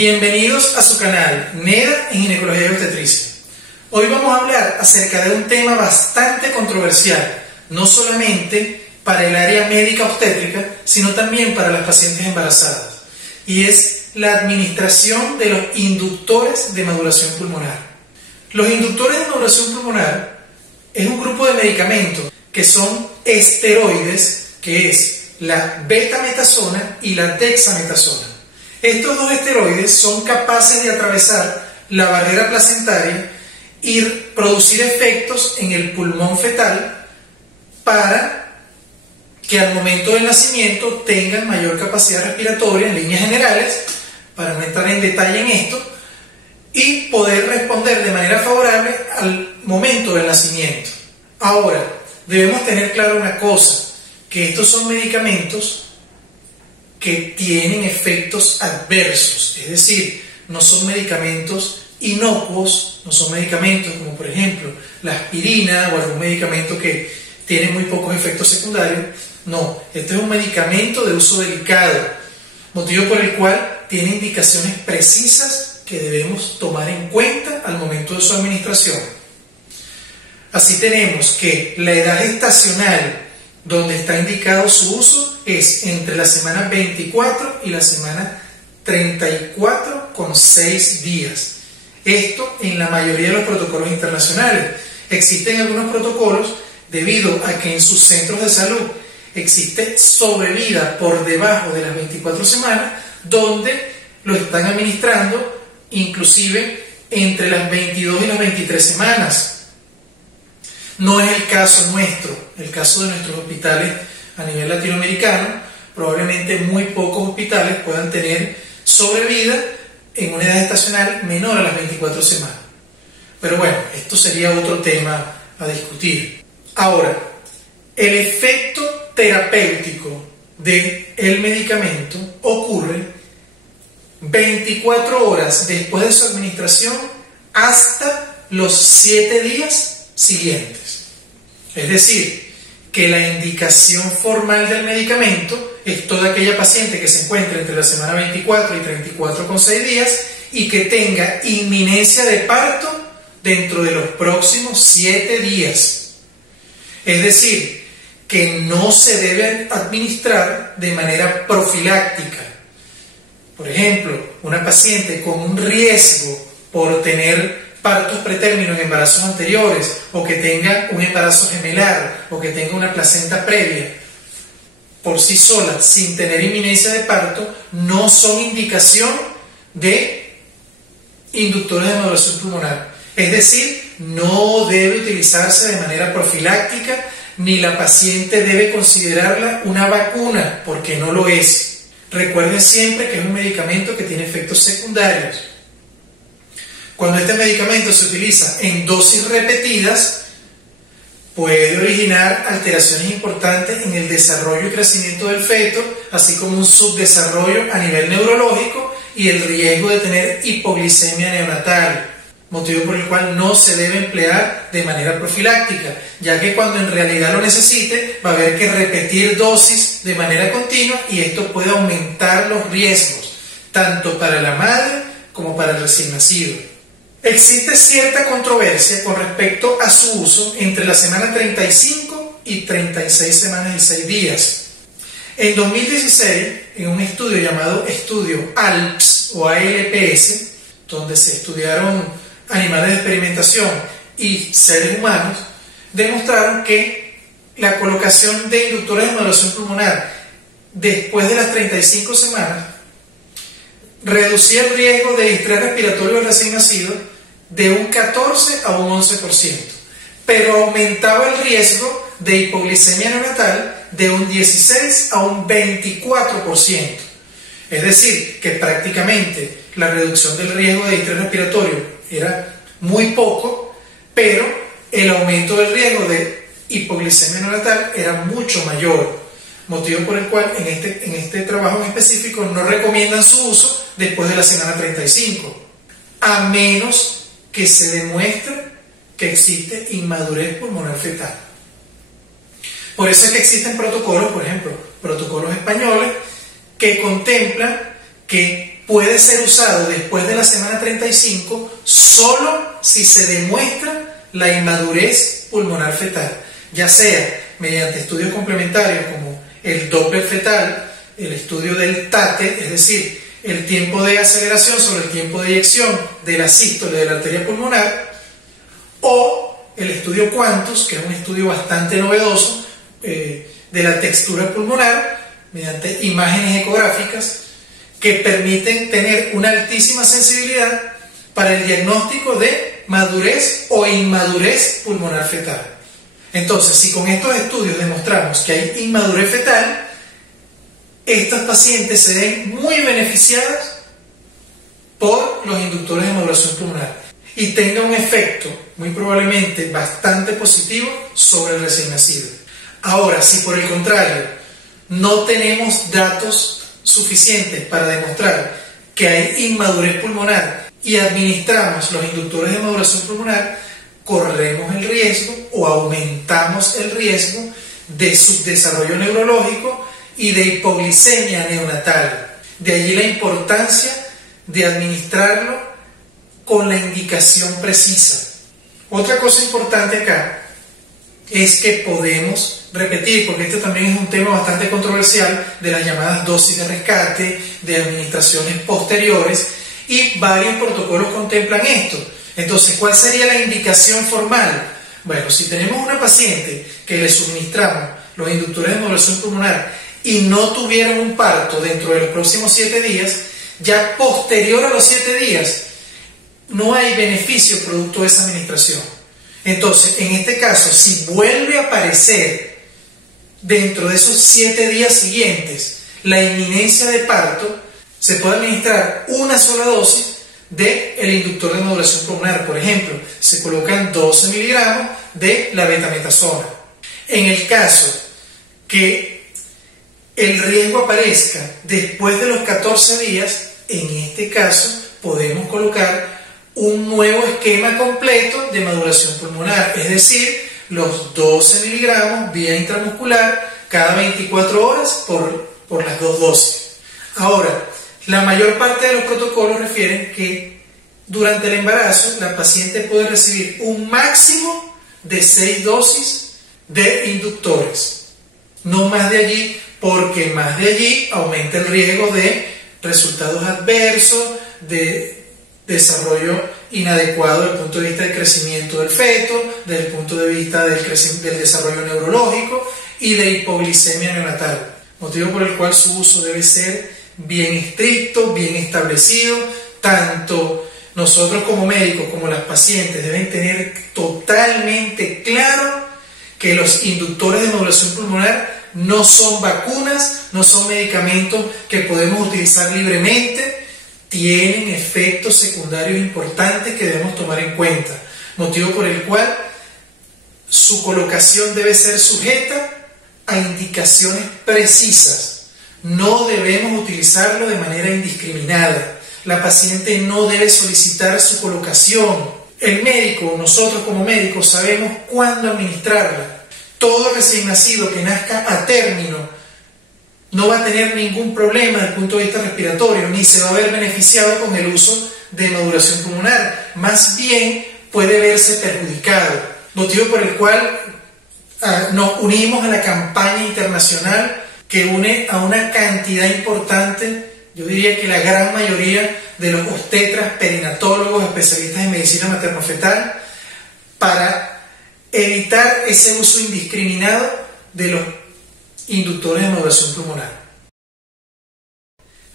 Bienvenidos a su canal NEDA en Ginecología y Obstetricia. Hoy vamos a hablar acerca de un tema bastante controversial, no solamente para el área médica obstétrica, sino también para las pacientes embarazadas, y es la administración de los inductores de maduración pulmonar. Los inductores de maduración pulmonar es un grupo de medicamentos que son esteroides, que es la betametasona y la dexametasona. Estos dos esteroides son capaces de atravesar la barrera placentaria y producir efectos en el pulmón fetal para que al momento del nacimiento tengan mayor capacidad respiratoria en líneas generales, para no entrar en detalle en esto, y poder responder de manera favorable al momento del nacimiento. Ahora, debemos tener claro una cosa, que estos son medicamentos que tienen efectos adversos, es decir, no son medicamentos inocuos, no son medicamentos como por ejemplo la aspirina o algún medicamento que tiene muy pocos efectos secundarios. No, este es un medicamento de uso delicado, motivo por el cual tiene indicaciones precisas que debemos tomar en cuenta al momento de su administración. Así tenemos que la edad gestacional donde está indicado su uso es entre la semana 24 y la semana 34 con 6 días. Esto en la mayoría de los protocolos internacionales. Existen algunos protocolos debido a que en sus centros de salud existe sobrevida por debajo de las 24 semanas, donde lo están administrando inclusive entre las 22 y las 23 semanas. No es el caso nuestro, el caso de nuestros hospitales a nivel latinoamericano. Probablemente muy pocos hospitales puedan tener sobrevida en una edad gestacional menor a las 24 semanas. Pero bueno, esto sería otro tema a discutir. Ahora, el efecto terapéutico del medicamento ocurre 24 horas después de su administración hasta los 7 días siguientes. Es decir, que la indicación formal del medicamento es toda aquella paciente que se encuentre entre la semana 24 y 34 con 6 días y que tenga inminencia de parto dentro de los próximos 7 días. Es decir, que no se debe administrar de manera profiláctica. Por ejemplo, una paciente con un riesgo por tener partos pretérminos en embarazos anteriores, o que tenga un embarazo gemelar, o que tenga una placenta previa, por sí sola, sin tener inminencia de parto, no son indicación de inductores de maduración pulmonar. Es decir, no debe utilizarse de manera profiláctica, ni la paciente debe considerarla una vacuna, porque no lo es. Recuerden siempre que es un medicamento que tiene efectos secundarios. Cuando este medicamento se utiliza en dosis repetidas, puede originar alteraciones importantes en el desarrollo y crecimiento del feto, así como un subdesarrollo a nivel neurológico y el riesgo de tener hipoglicemia neonatal, motivo por el cual no se debe emplear de manera profiláctica, ya que cuando en realidad lo necesite va a haber que repetir dosis de manera continua y esto puede aumentar los riesgos, tanto para la madre como para el recién nacido. Existe cierta controversia con respecto a su uso entre la semana 35 y 36 semanas y 6 días. En 2016, en un estudio llamado estudio ALPS o ALPS, donde se estudiaron animales de experimentación y seres humanos, demostraron que la colocación de inductores de maduración pulmonar después de las 35 semanas reducía el riesgo de distrés respiratorio del recién nacido de un 14 a un 11%, pero aumentaba el riesgo de hipoglicemia neonatal de un 16 a un 24%. Es decir, que prácticamente la reducción del riesgo de distrés respiratorio era muy poco, pero el aumento del riesgo de hipoglicemia neonatal era mucho mayor, motivo por el cual en este trabajo en específico no recomiendan su uso después de la semana 35, a menos que se demuestre que existe inmadurez pulmonar fetal. Por eso es que existen protocolos, por ejemplo, protocolos españoles que contemplan que puede ser usado después de la semana 35 solo si se demuestra la inmadurez pulmonar fetal, ya sea mediante estudios complementarios como el Doppler fetal, el estudio del TATE, es decir, el tiempo de aceleración sobre el tiempo de eyección de la sístole de la arteria pulmonar, o el estudio Quantus, que es un estudio bastante novedoso de la textura pulmonar mediante imágenes ecográficas que permiten tener una altísima sensibilidad para el diagnóstico de madurez o inmadurez pulmonar fetal. Entonces, si con estos estudios demostramos que hay inmadurez fetal, estas pacientes se ven muy beneficiadas por los inductores de maduración pulmonar y tenga un efecto muy probablemente bastante positivo sobre el recién nacido. Ahora, si por el contrario no tenemos datos suficientes para demostrar que hay inmadurez pulmonar y administramos los inductores de maduración pulmonar, corremos el riesgo o aumentamos el riesgo de subdesarrollo neurológico y de hipoglicemia neonatal. De allí la importancia de administrarlo con la indicación precisa. Otra cosa importante acá es que podemos repetir, porque este también es un tema bastante controversial, de las llamadas dosis de rescate, de administraciones posteriores, y varios protocolos contemplan esto. Entonces, ¿cuál sería la indicación formal? Bueno, si tenemos una paciente que le suministramos los inductores de modulación pulmonar y no tuvieron un parto dentro de los próximos 7 días, ya posterior a los 7 días, no hay beneficio producto de esa administración. Entonces, en este caso, si vuelve a aparecer dentro de esos 7 días siguientes la inminencia de parto, se puede administrar una sola dosis del inductor de modulación pulmonar. Por ejemplo, se colocan 12 miligramos de la betametasona. En el caso que el riesgo aparezca después de los 14 días, en este caso podemos colocar un nuevo esquema completo de maduración pulmonar, es decir, los 12 miligramos vía intramuscular cada 24 horas por las 2 dosis. Ahora, la mayor parte de los protocolos refieren que durante el embarazo la paciente puede recibir un máximo de 6 dosis de inductores, no más de allí, porque más de allí aumenta el riesgo de resultados adversos, de desarrollo inadecuado desde el punto de vista del crecimiento del feto, desde el punto de vista del desarrollo neurológico y de hipoglicemia neonatal, motivo por el cual su uso debe ser bien estricto, bien establecido. Tanto nosotros como médicos como las pacientes deben tener totalmente claro que los inductores de modulación pulmonar no son vacunas, no son medicamentos que podemos utilizar libremente, tienen efectos secundarios importantes que debemos tomar en cuenta, motivo por el cual su colocación debe ser sujeta a indicaciones precisas. No debemos utilizarlo de manera indiscriminada. La paciente no debe solicitar su colocación. El médico, nosotros como médicos, sabemos cuándo administrarla. Todo recién nacido que nazca a término no va a tener ningún problema desde el punto de vista respiratorio, ni se va a ver beneficiado con el uso de maduración pulmonar. Más bien puede verse perjudicado, motivo por el cual nos unimos a la campaña internacional que une a una cantidad importante, yo diría que la gran mayoría de los obstetras, perinatólogos, especialistas en medicina materno-fetal, para evitar ese uso indiscriminado de los inductores de modulación pulmonar.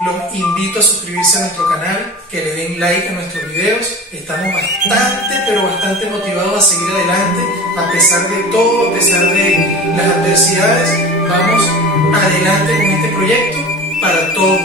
Los invito a suscribirse a nuestro canal, que le den like a nuestros videos. Estamos bastante motivados a seguir adelante, a pesar de todo, a pesar de las adversidades. Vamos adelante con este proyecto para todos.